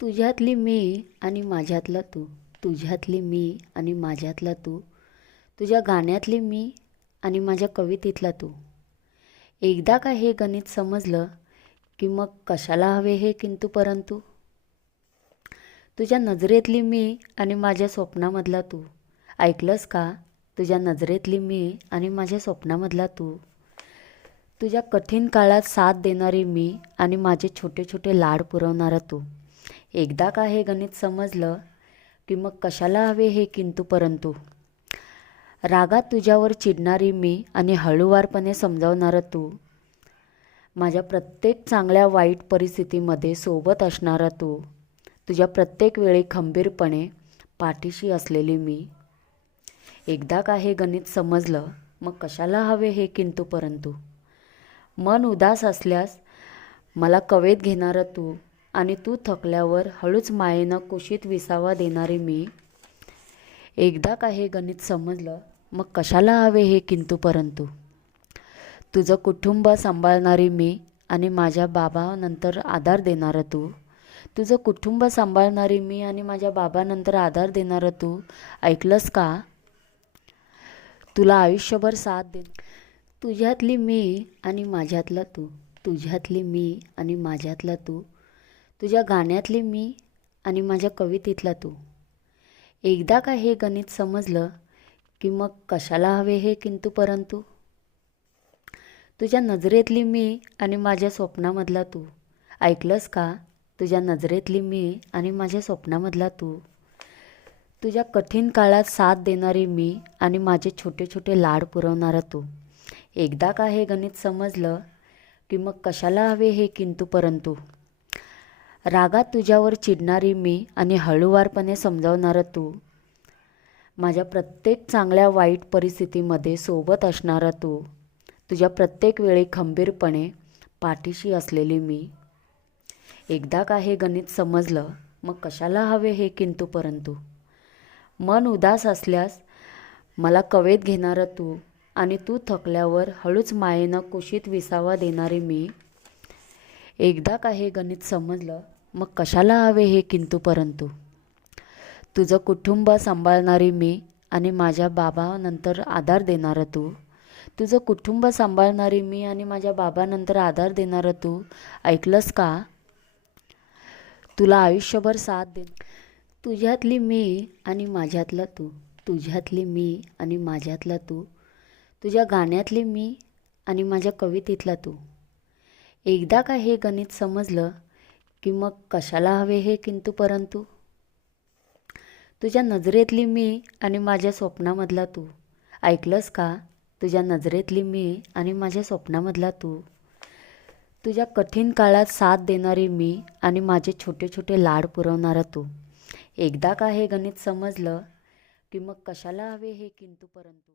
तुझ्यातली मी आणि माझ्यातला तू, तुझ्यातली मी आणि माझ्यातला तू, तुझ्या गाण्यातली मी आणि माझ्या कवितेतला तू. एकदा का हे गणित समजलं की मग कशाला हवे हे किंतु परंतु. तुझ्या नजरेतली मी आणि माझ्या स्वप्नामधला तू. ऐकलंस का? तुझ्या नजरेतली मी आणि माझ्या स्वप्नामधला तू. तुझ्या कठीण काळात साथ देणारी मी आणि माझे छोटे छोटे लाड पुरवणारा तू. एकदा का हे गणित समजलं की मग कशाला हवे हे किंतु परंतु. रागात तुझ्यावर चिडणारी मी आणि हळूवारपणे समजावणारा तू. माझ्या प्रत्येक चांगल्या वाईट परिस्थितीमध्ये सोबत असणारा तू. तुझ्या प्रत्येक वेळी खंबीरपणे पाठीशी असलेली मी. एकदा का हे गणित समजलं मग कशाला हवे हे किंतु परंतु. मन उदास असल्यास मला कवेत घेणारं तू आणि तू थकल्यावर हळूच मायेनं कुशीत विसावा देणारी मी. एकदा का हे गणित समजलं मग कशाला हवे हे किंतु परंतु. तुझं कुटुंब सांभाळणारी मी आणि माझ्या बाबानंतर आधार देणारं तू. तुझं कुटुंब सांभाळणारी मी आणि माझ्या बाबानंतर आधार देणारं तू. ऐकलंस का? तुला आयुष्यभर साथ दे. तुझ्यातली मी आणि माझ्यातला तू, तुझ्यातली मी आणि माझ्यातला तू, तुझ्या गाण्यातली मी आणि माझ्या कवितेतला तू. एकदा का हे गणित समजलं की मग कशाला हवे हे किंतु परंतु. तुझ्या नजरेतली मी आणि माझ्या स्वप्नामधला तू. ऐकलंस का? तुझ्या नजरेतली मी आणि माझ्या स्वप्नामधला तू. तुझ्या कठीण काळात साथ देणारी मी आणि माझे छोटे छोटे लाड पुरवणारा तू. एकदा का हे गणित समजलं की मग कशाला हवे हे किंतु परंतु. रागात तुझ्यावर चिडणारी मी आणि हळूवारपणे समजावणारं तू. माझ्या प्रत्येक चांगल्या वाईट परिस्थितीमध्ये सोबत असणारा तू. तुझ्या प्रत्येक वेळी खंबीरपणे पाठीशी असलेली मी. एकदा का हे गणित समजलं मग कशाला हवे हे किंतु परंतु. मन उदास असल्यास मला कवेत घेणारं तू आणि तू थकल्यावर हळूच मायेनं कुशीत विसावा देणारी मी. एकदा का हे गणित समजलं मग कशाला हवे हे किंतु परंतु. तुझं कुटुंब सांभाळणारी मी आणि माझ्या बाबानंतर आधार देणारं तू. तुझं कुटुंब सांभाळणारी मी आणि माझ्या बाबानंतर आधार देणारं तू. ऐकलंस का? तुला आयुष्यभर साथ दे. तुझ्यातली मी आणि माझ्यातला तू, तुझ्यातली मी आणि माझ्यातला तू, तुझ्या गाण्यातली मी आणि माझ्या कवितेतला तू. एकदा का हे गणित समजलं की मग कशाला हवे हे किंतु परंतु. तुझ्या नजरेतली मी आणि माझ्या स्वप्नामधला तू. ऐकलंस का? तुझ्या नजरेतली मी आणि माझ्या स्वप्नामधला तू. तुझ्या कठीण काळात साथ देणारी मी आणि माझे छोटे छोटे लाड पुरवणारा तू. एकदा का हे गणित समजलं की मग कशाला हवे हे किंतु परंतु.